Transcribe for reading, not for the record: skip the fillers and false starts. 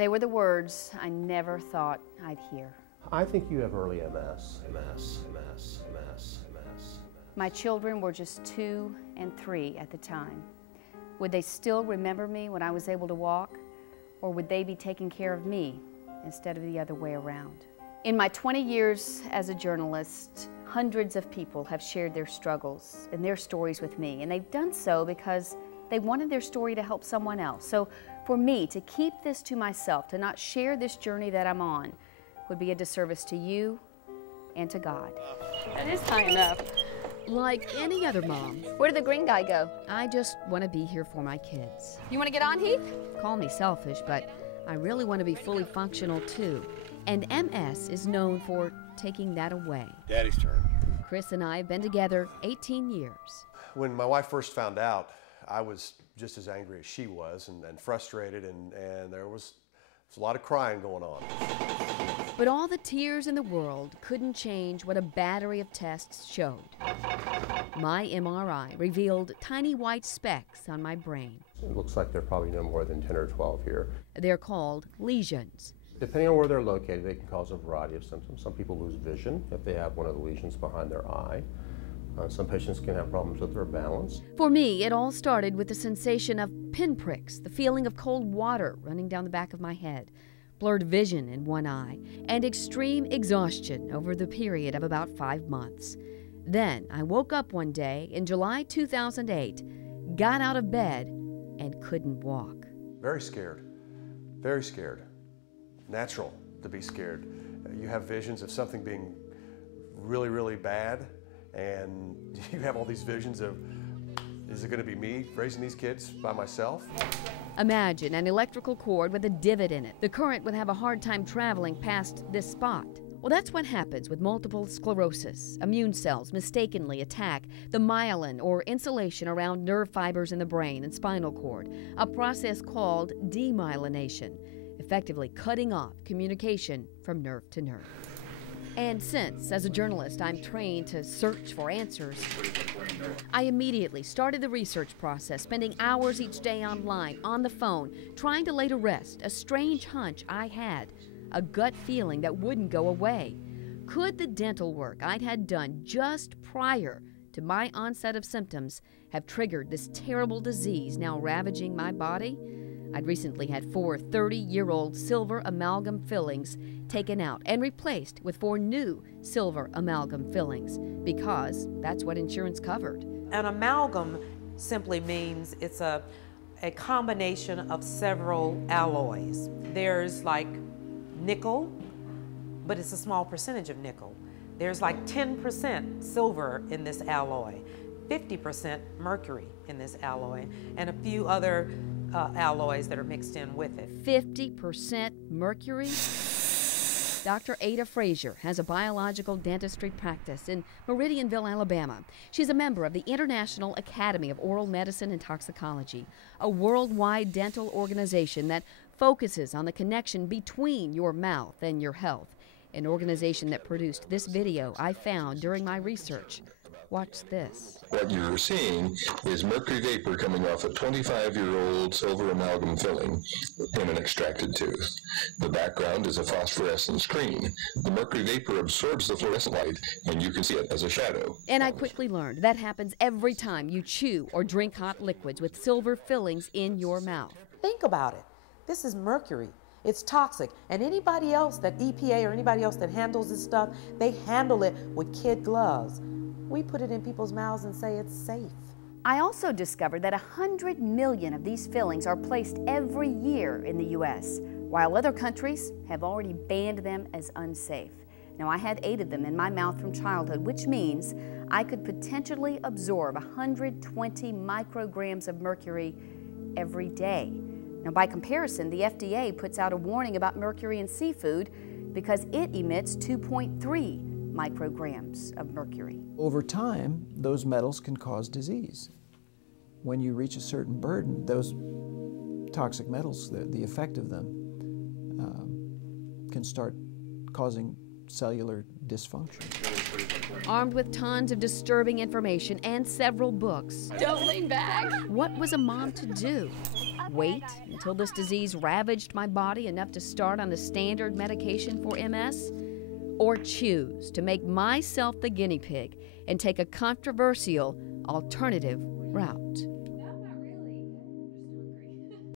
They were the words I never thought I'd hear. I think you have early MS. My children were just 2 and 3 at the time. Would they still remember me when I was able to walk, or would they be taking care of me instead of the other way around? In my 20 years as a journalist, hundreds of people have shared their struggles and their stories with me, and they've done so because they wanted their story to help someone else. So for me to keep this to myself, to not share this journey that I'm on, would be a disservice to you and to God. That is high enough. Like any other mom, Where did the green guy go? I just want to be here for my kids. You want to get on, Heath? Call me selfish, but I really want to be fully functional too. And MS is known for taking that away. Daddy's turn. Chris and I have been together 18 years. When my wife first found out, I was just as angry as she was and frustrated, and there was a lot of crying going on. But all the tears in the world couldn't change what a battery of tests showed. My MRI revealed tiny white specks on my brain. It looks like there are probably no more than 10 or 12 here. They're called lesions. Depending on where they're located, they can cause a variety of symptoms. Some people lose vision if they have one of the lesions behind their eye. Some patients can have problems with their balance. For me, it all started with the sensation of pinpricks, the feeling of cold water running down the back of my head, blurred vision in one eye, and extreme exhaustion over the period of about 5 months. Then I woke up one day in July 2008, got out of bed, and couldn't walk. Very scared, very scared. Natural to be scared. You have visions of something being really, really bad, and you have all these visions of, is it going to be me raising these kids by myself? Imagine an electrical cord with a divot in it. The current would have a hard time traveling past this spot. Well, that's what happens with multiple sclerosis. Immune cells mistakenly attack the myelin or insulation around nerve fibers in the brain and spinal cord, a process called demyelination, effectively cutting off communication from nerve to nerve. And since, as a journalist, I'm trained to search for answers, I immediately started the research process, spending hours each day online, on the phone, trying to lay to rest a strange hunch I had, a gut feeling that wouldn't go away. Could the dental work I'd had done just prior to my onset of symptoms have triggered this terrible disease now ravaging my body? I'd recently had 4 30-year-old silver amalgam fillings taken out and replaced with 4 new silver amalgam fillings because that's what insurance covered. An amalgam simply means it's a combination of several alloys. There's like nickel, but it's a small percentage of nickel. There's like 10% silver in this alloy, 50% mercury in this alloy, and a few other alloys that are mixed in with it. 50% mercury? Dr. Ada Frazier has a biological dentistry practice in Meridianville, Alabama. She's a member of the International Academy of Oral Medicine and Toxicology, a worldwide dental organization that focuses on the connection between your mouth and your health, an organization that produced this video I found during my research. Watch this. What you're seeing is mercury vapor coming off a 25-year-old silver amalgam filling in an extracted tooth. The background is a phosphorescent screen. The mercury vapor absorbs the fluorescent light, and you can see it as a shadow. And I quickly learned that happens every time you chew or drink hot liquids with silver fillings in your mouth. Think about it. This is mercury. It's toxic. And anybody else, that EPA or anybody else that handles this stuff, they handle it with kid gloves. We put it in people's mouths and say it's safe. I also discovered that 100 million of these fillings are placed every year in the U.S., while other countries have already banned them as unsafe. Now, I had 8 of them in my mouth from childhood, which means I could potentially absorb 120 micrograms of mercury every day. Now, by comparison, the FDA puts out a warning about mercury in seafood because it emits 2.3 micrograms of mercury. Over time, those metals can cause disease. When you reach a certain burden, those toxic metals, the effect of them can start causing cellular dysfunction. Armed with tons of disturbing information and several books. Don't lean back. What was a mom to do? Wait until this disease ravaged my body enough to start on a standard medication for MS? Or choose to make myself the guinea pig and take a controversial alternative route?